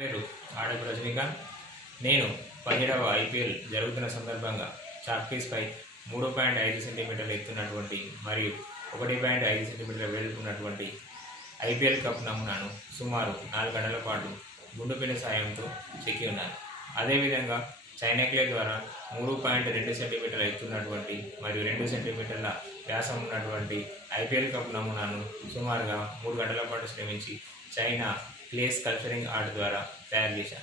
పేరు ఆడపు రజనీకాంత్. నేను పదిహేడవ ఐపీఎల్ జరుగుతున్న సందర్భంగా చాక్పీస్పై మూడు పాయింట్ ఐదు సెంటీమీటర్లు ఎత్తున్నటువంటి మరియు ఒకటి పాయింట్ ఐదు సెంటీమీటర్ల వెలుపున్నటువంటి ఐపీఎల్ కప్ నమూనాను సుమారు నాలుగు గంటల పాటు గుండుపిల్ల సాయంతో చెక్కి ఉన్నాను. అదేవిధంగా చైనాక్లే ద్వారా మూడు పాయింట్ రెండు సెంటీమీటర్ల ఎత్తున్నటువంటి మరియు రెండు సెంటీమీటర్ల వ్యాసం ఉన్నటువంటి ఐపీఎల్ కప్ నమూనాను సుమారుగా మూడు గంటల పాటు శ్రమించి चाइना प्लेस कल्चरिंग आर्ट द्वारा तैयार किया